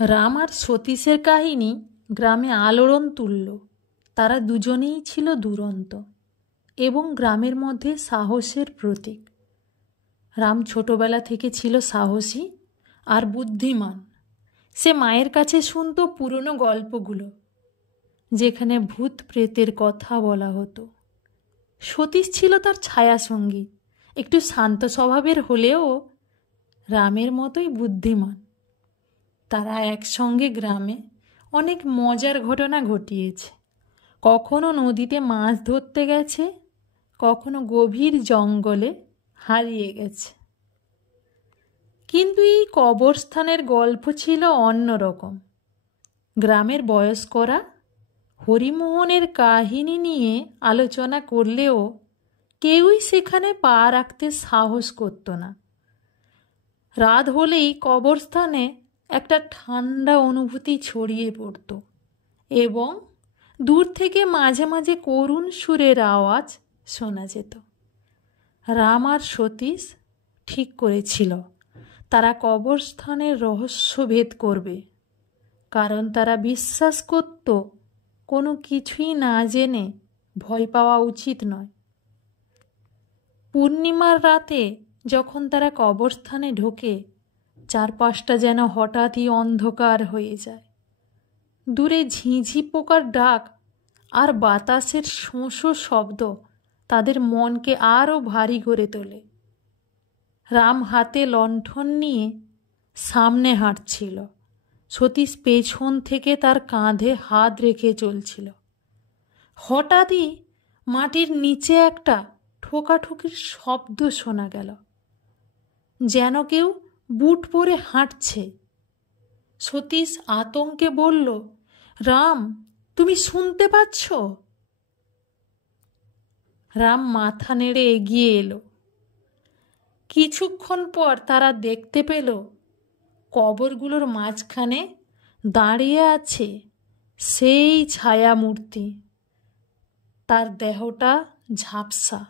রাম আর সতীশের কাহিনী গ্রামে আলোড়ন তুলল। তারা দুজনেই ছিল দুরন্ত এবং গ্রামের মধ্যে সাহসের প্রতীক। রাম ছোটবেলা থেকে ছিল সাহসী আর বুদ্ধিমান। সে মায়ের কাছে শুনত পুরনো গল্পগুলো, যেখানে ভূত প্রেতের কথা বলা হতো। সতীশ ছিল তার ছায়াসঙ্গী, একটু শান্ত স্বভাবের হলেও রামের মতোই বুদ্ধিমান। তারা একসঙ্গে গ্রামে অনেক মজার ঘটনা ঘটিয়েছে। কখনো নদীতে মাছ ধরতে গেছে, কখনো গভীর জঙ্গলে হারিয়ে গেছে। কিন্তু এই কবরস্থানের গল্প ছিল অন্যরকম। গ্রামের বয়স্করা হরিমোহনের কাহিনী নিয়ে আলোচনা করলেও কেউই সেখানে পা রাখতে সাহস করত না। রাত হলেই কবরস্থানে একটা ঠান্ডা অনুভূতি ছড়িয়ে পড়ত এবং দূর থেকে মাঝে মাঝে করুণ সুরের আওয়াজ শোনা যেত। রাম আর সতীশ ঠিক করেছিল তারা কবরস্থানের রহস্য ভেদ করবে, কারণ তারা বিশ্বাস করত কোনো কিছুই না জেনে ভয় পাওয়া উচিত নয়। পূর্ণিমার রাতে যখন তারা কবরস্থানে ঢোকে, চারপাশটা যেন হঠাৎই অন্ধকার হয়ে যায়। দূরে ঝিঁঝি পোকার ডাক আর বাতাসের শোঁ শব্দ তাদের মনকে আরও ভারী করে তোলে। রাম হাতে লণ্ঠন নিয়ে সামনে হাঁটছিল, সতীশ পেছন থেকে তার কাঁধে হাত রেখে চলছিল। হঠাৎই মাটির নিচে একটা ঠোকাঠুকির শব্দ শোনা গেল, যেন কেউ বুট পরে হাঁটছে। সতীশ আতঙ্কে বলল, রাম, তুমি শুনতে পাচ্ছ? রাম মাথা নেড়ে এগিয়ে এলো। কিছুক্ষণ পর তারা দেখতে পেল কবরগুলোর মাঝখানে দাঁড়িয়ে আছে সেই ছায়ামূর্তি। তার দেহটা ঝাপসা,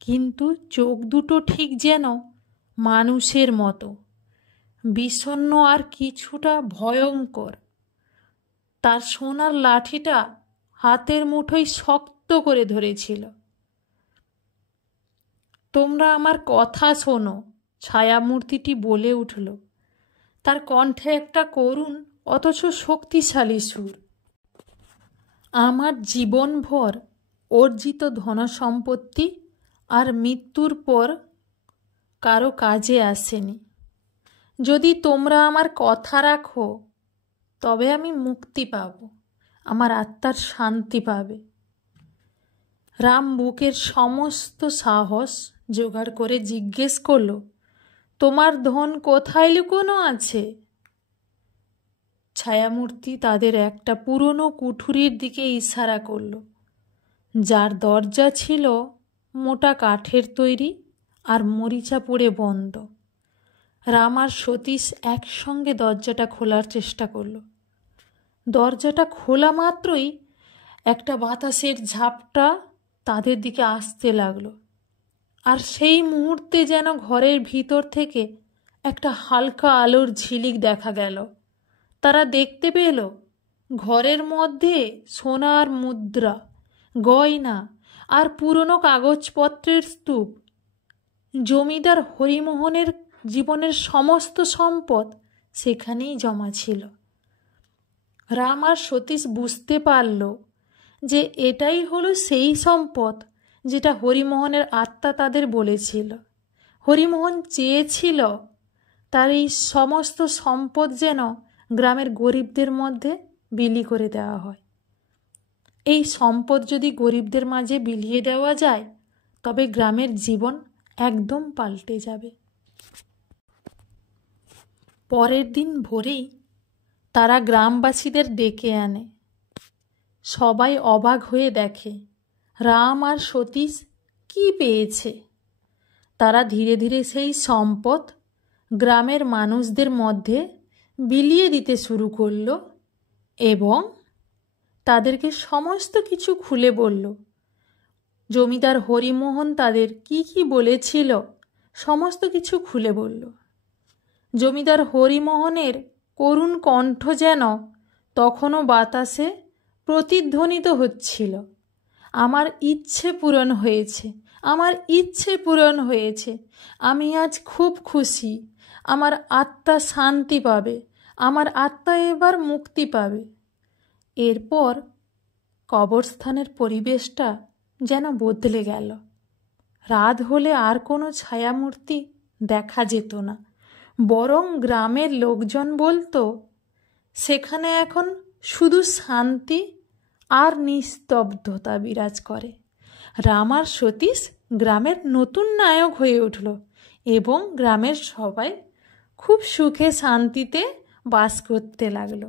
কিন্তু চোখ দুটো ঠিক যেন মানুষের মতো, বিষণ্ণ আর কিছুটা ভয়ঙ্কর। তার সোনার লাঠিটা হাতের মুঠোয় শক্ত করে ধরেছিল। তোমরা আমার কথা শোনো, ছায়ামূর্তিটি বলে উঠল। তার কণ্ঠে একটা করুণ অথচ শক্তিশালী সুর। আমার জীবনভর অর্জিত ধনসম্পত্তি আর মৃত্যুর পর কারো কাজে আসেনি। যদি তোমরা আমার কথা রাখো, তবে আমি মুক্তি পাব, আমার আত্মার শান্তি পাবে। রাম বুকের সমস্ত সাহস জোগাড় করে জিজ্ঞেস করল, তোমার ধন কোথায় লুকোনো আছে? ছায়ামূর্তি তাদের একটা পুরনো কুঠুরির দিকে ইশারা করল, যার দরজা ছিল মোটা কাঠের তৈরি আর মরিচা পুড়ে বন্ধ। রাম আর সতীশ একসঙ্গে দরজাটা খোলার চেষ্টা করল। দরজাটা খোলা মাত্রই একটা বাতাসের ঝাপটা তাদের দিকে আসতে লাগলো, আর সেই মুহূর্তে যেন ঘরের ভিতর থেকে একটা হালকা আলোর ঝিলিক দেখা গেল। তারা দেখতে পেল ঘরের মধ্যে সোনার মুদ্রা, গয়না আর পুরনো কাগজপত্রের স্তূপ। জমিদার হরিমোহনের জীবনের সমস্ত সম্পদ সেখানেই জমা ছিল। রাম আর সতীশ বুঝতে পারল যে এটাই হলো সেই সম্পদ যেটা হরিমোহনের আত্মা তাদের বলেছিল। হরিমোহন চেয়েছিল তার এই সমস্ত সম্পদ যেন গ্রামের গরিবদের মধ্যে বিলি করে দেওয়া হয়। এই সম্পদ যদি গরিবদের মাঝে বিলিয়ে দেওয়া যায়, তবে গ্রামের জীবন একদম পাল্টে যাবে। পরের দিন ভোরেই তারা গ্রামবাসীদের ডেকে আনে। সবাই অবাক হয়ে দেখে রাম আর সতীশ কি পেয়েছে। তারা ধীরে ধীরে সেই সম্পদ গ্রামের মানুষদের মধ্যে বিলিয়ে দিতে শুরু করল এবং তাদেরকে সমস্ত কিছু খুলে বলল। জমিদার হরিমোহন তাদের কি কি বলেছিল সমস্ত কিছু খুলে বলল। জমিদার হরিমোহনের করুণ কণ্ঠ যেন তখনও বাতাসে প্রতিধ্বনিত হচ্ছিল। আমার ইচ্ছে পূরণ হয়েছে, আমার ইচ্ছে পূরণ হয়েছে, আমি আজ খুব খুশি, আমার আত্মা শান্তি পাবে, আমার আত্মা এবার মুক্তি পাবে। এরপর কবরস্থানের পরিবেশটা যেন বদলে গেল। রাত হলে আর কোনো ছায়ামূর্তি দেখা যেত না, বরং গ্রামের লোকজন বলতো সেখানে এখন শুধু শান্তি আর নিস্তব্ধতা বিরাজ করে। রাম আর সতীশ গ্রামের নতুন নায়ক হয়ে উঠল এবং গ্রামের সবাই খুব সুখে শান্তিতে বাস করতে লাগলো।